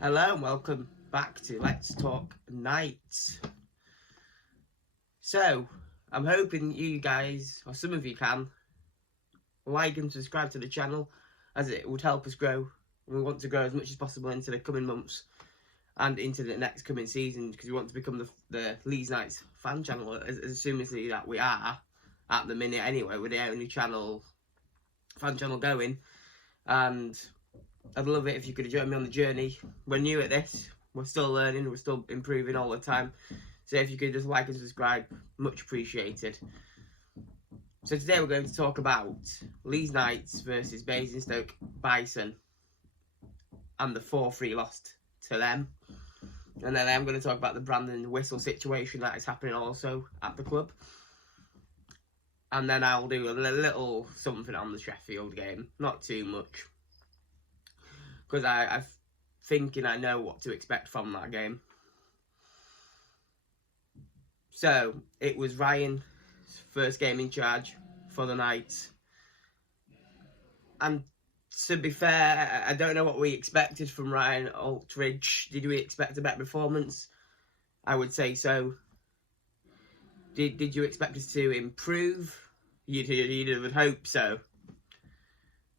Hello and welcome back to Let's Talk Knights. So, I'm hoping you guys, or some of you can, like and subscribe to the channel, as it would help us grow. We want to grow as much as possible into the coming months and into the next coming season, because we want to become the Leeds Knights fan channel as soon as that we are at the minute anyway. We're the only fan channel going, and I'd love it if you could join me on the journey. We're new at this, we're still learning, we're still improving all the time. So if you could just like and subscribe, much appreciated. So today we're going to talk about Leeds Knights versus Basingstoke Bison and the 4-3 loss to them. And then I'm going to talk about the Brandon Whistle situation that is happening also at the club. And then I'll do a little something on the Sheffield game, not too much, because I'm thinking I know what to expect from that game. So, it was Ryan's first game in charge for the Knights. And to be fair, I don't know what we expected from Ryan Altridge. Did we expect a better performance? I would say so. Did you expect us to improve? You'd would hope so.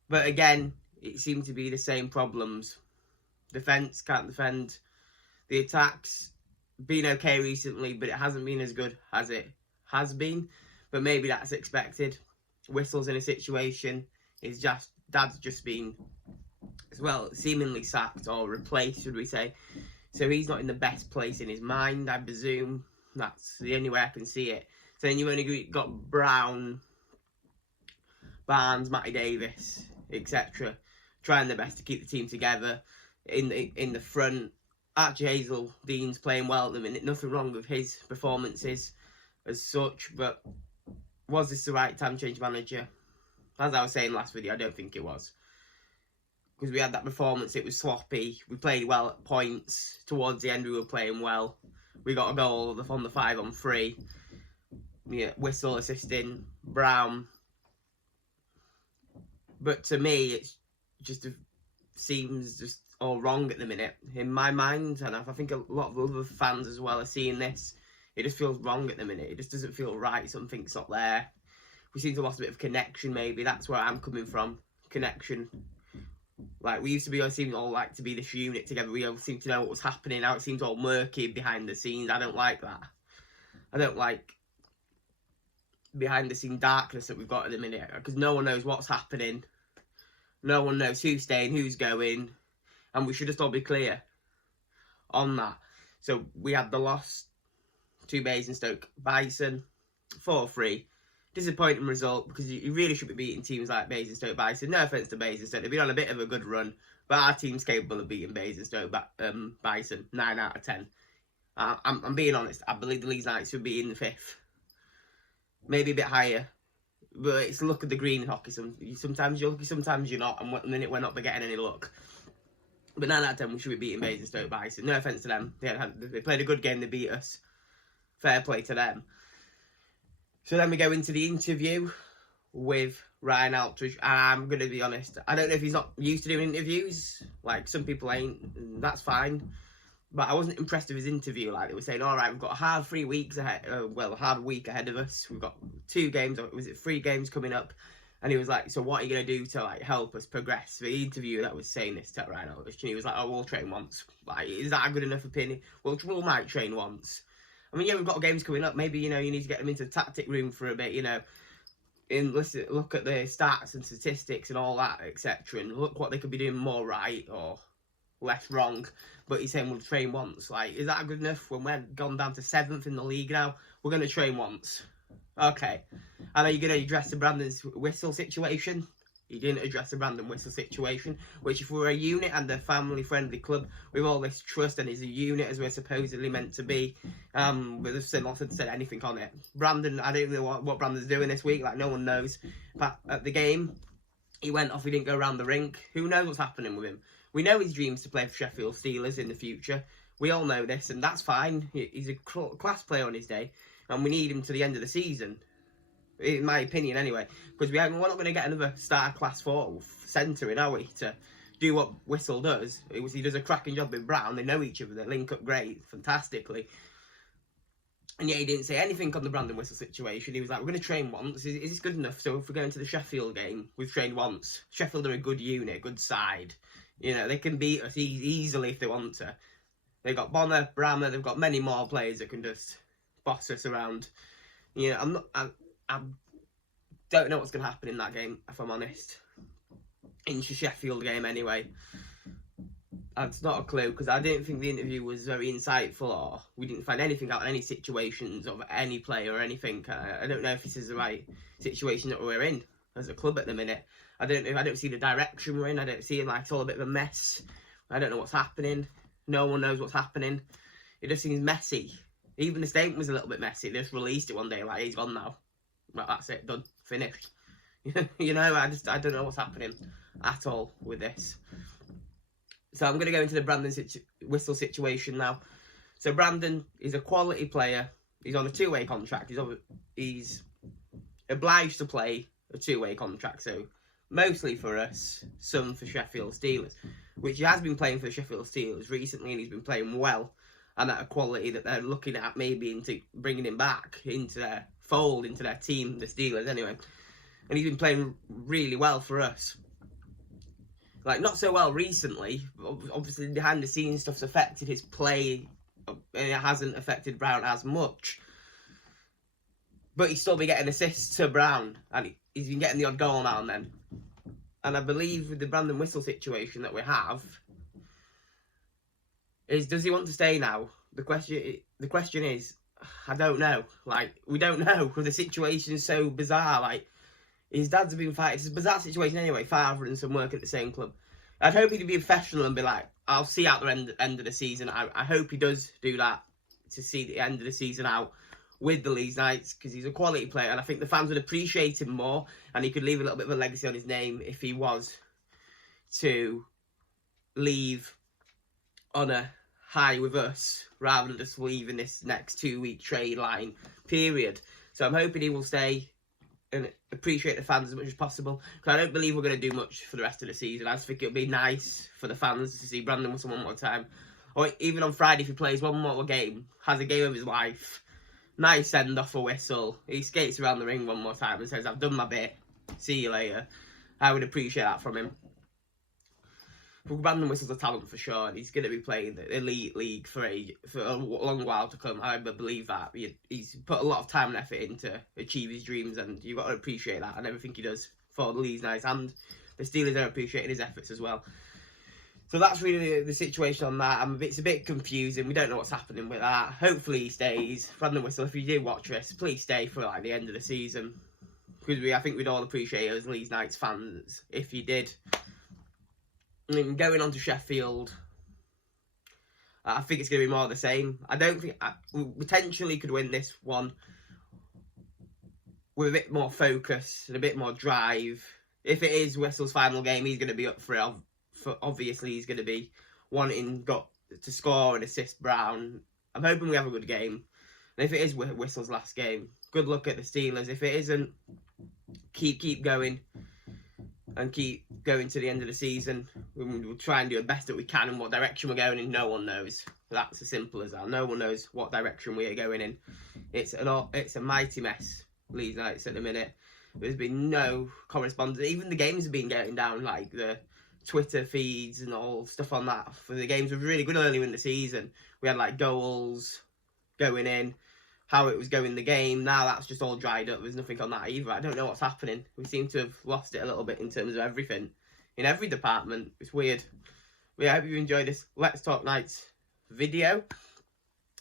But again, it seemed to be the same problems. Defence can't defend. The attacks been okay recently, but it hasn't been as good as it has been. But maybe that's expected. Whistle's in a situation. Dad's just been, well, seemingly sacked or replaced, should we say. So he's not in the best place in his mind, I presume. That's the only way I can see it. So then you've only got Brown, Barnes, Matty Davis, etc. trying their best to keep the team together in the front. EIHL Dean's playing well at the minute. Nothing wrong with his performances as such, but was this the right time to change manager? As I was saying last video, I don't think it was. Because we had that performance, it was sloppy. We played well at points. Towards the end, we were playing well. We got a goal on the 5-on-3. Yeah, Whistle assisting Brown. But to me, it's just seems just all wrong at the minute in my mind, and I think a lot of other fans as well are seeing this. It just feels wrong at the minute. It just doesn't feel right. Something's not there. We seem to have lost a bit of connection. Maybe that's where I'm coming from. Connection. Like we used to be, I seem all like to be this unit together. We all seem to know what was happening. Now it seems all murky behind the scenes. I don't like that. I don't like behind the scene darkness that we've got at the minute, because no one knows what's happening. No one knows who's staying, who's going, and we should just all be clear on that. So we had the loss to Basingstoke Bison, 4-3. Disappointing result, because you really should be beating teams like Basingstoke Bison. No offence to Basingstoke, they've been on a bit of a good run, but our team's capable of beating Basingstoke Bison 9 out of 10. I'm being honest, I believe the Leeds Knights should be in the 5th. Maybe a bit higher. But it's the luck of the green hockey. Sometimes you're lucky, sometimes you're not. And at the minute, we're not getting any luck. But 9 out of 10, we should be beating Basingstoke Bison. No offence to them. They played a good game. They beat us. Fair play to them. So then we go into the interview with Ryan Altridge. And I'm going to be honest. I don't know if he's not used to doing interviews. Like, some people ain't. That's fine. But I wasn't impressed with his interview. Like, they were saying, all right, we've got a hard 3 weeks ahead. A hard week ahead of us. We've got 2 games, or was it 3 games coming up? And he was like, so what are you going to do to, like, help us progress? The interviewer that was saying this to Ryan Altridge, and he was like, oh, we'll train once. Like, is that a good enough opinion? Well, we might train once. I mean, yeah, we've got games coming up. Maybe, you know, you need to get them into the tactic room for a bit, you know. Look at the stats and statistics and all that, etc. And look what they could be doing more right or less wrong. But he's saying we'll train once. Like, is that good enough when we're gone down to 7th in the league now? We're going to train once. Okay. And are you going to address the Brandon Whistle situation? You didn't address the Brandon Whistle situation, which if we're a unit and a family-friendly club with all this trust and is a unit as we're supposedly meant to be, but they've still not said anything on it. Brandon, I don't know what Brandon's doing this week. Like, no one knows. But at the game, he went off. He didn't go around the rink. Who knows what's happening with him? We know his dreams to play for Sheffield Steelers in the future. We all know this, and that's fine. He's a class player on his day, and we need him to the end of the season. In my opinion, anyway, because we're not going to get another star class 4 centre in, are we? To do what Whistle does. He does a cracking job with Brown. They know each other. They link up great, fantastically. And yet he didn't say anything on the Brandon Whistle situation. He was like, we're going to train once. Is this good enough? So if we're going to the Sheffield game, we've trained once. Sheffield are a good unit, good side. You know, they can beat us easily if they want to. They've got Bonner, Brammer, they've got many more players that can just boss us around. You know, I don't know what's going to happen in that game, if I'm honest. In the Sheffield game, anyway. It's not a clue, because I didn't think the interview was very insightful, or we didn't find anything out in any situations of any player or anything. I don't know if this is the right situation that we're in as a club at the minute. I don't see the direction we're in. I don't see it, like, it's all a bit of a mess. I don't know what's happening. No one knows what's happening. It just seems messy. Even the statement was a little bit messy. They just released it one day, like, he's gone now. Well, that's it, done, finished. You know, I don't know what's happening at all with this. So I'm going to go into the Brandon Whistle situation now. So Brandon is a quality player. He's on a two-way contract. He's obliged to play a two-way contract. So mostly for us, some for Sheffield Steelers, which he has been playing for the Sheffield Steelers recently, and he's been playing well and at a quality that they're looking at maybe into bringing him back into their fold, into their team, the Steelers anyway. And he's been playing really well for us. Like, not so well recently. Obviously, behind the scenes stuff's affected his play, and it hasn't affected Brown as much. But he's still been getting assists to Brown, and he's been getting the odd goal now and then. And I believe with the Brandon Whistle situation that we have, is does he want to stay now? The question is, I don't know. Like, we don't know, because the situation is so bizarre. Like, his dad's been fighting. It's a bizarre situation anyway, father and son work at the same club. I'd hope he'd be professional and be like, I'll see out the end of the season. I hope he does do that, to see the end of the season out with the Leeds Knights, because he's a quality player, and I think the fans would appreciate him more, and he could leave a little bit of a legacy on his name if he was to leave on a high with us, rather than just leaving this next 2-week trade line period. So I'm hoping he will stay and appreciate the fans as much as possible, because I don't believe we're going to do much for the rest of the season. I just think it would be nice for the fans to see Brandon Whistle one more time, or even on Friday if he plays one more game, has a game of his life, nice send off for Whistle, he skates around the ring one more time and says, I've done my bit, see you later. I would appreciate that from him. But Brandon Whistle's a talent for sure, and he's going to be playing the elite league for a long while to come. I believe that. He's put a lot of time and effort in to achieve his dreams, and you've got to appreciate that and everything he does for the Leeds Knights, and the Steelers are appreciating his efforts as well. So that's really the situation on that. It's a bit confusing. We don't know what's happening with that. Hopefully he stays. Brandon Whistle, if you do watch this, please stay for like the end of the season, because I think we'd all appreciate it as Leeds Knights fans if you did. And going on to Sheffield, I think it's going to be more of the same. I don't think we potentially could win this one with a bit more focus and a bit more drive. If it is Whistle's final game, he's going to be up for it. Obviously, he's going to be wanting to score and assist Brown. I'm hoping we have a good game. And if it is Whistle's last game, good luck at the Steelers. If it isn't, keep going. And keep going to the end of the season. We'll try and do the best that we can in what direction we're going in. No one knows. That's as simple as that. No one knows what direction we are going in. It's a mighty mess, Leeds Knights, at the minute. There's been no correspondence. Even the games have been getting down, like the Twitter feeds and all stuff on that. For the games were really good earlier in the season. We had like goals going in, how it was going the game. Now that's just all dried up. There's nothing on that either. I don't know what's happening. We seem to have lost it a little bit in terms of everything. In every department. It's weird. But yeah, I hope you enjoyed this Let's Talk Knights video.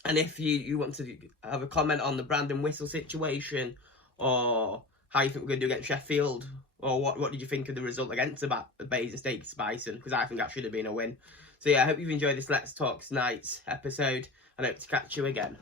And if you want to have a comment on the Brandon Whistle situation, or how you think we're going to do against Sheffield, or what did you think of the result against the Bison, because I think that should have been a win. So yeah, I hope you've enjoyed this Let's Talk Knights episode, and I hope to catch you again.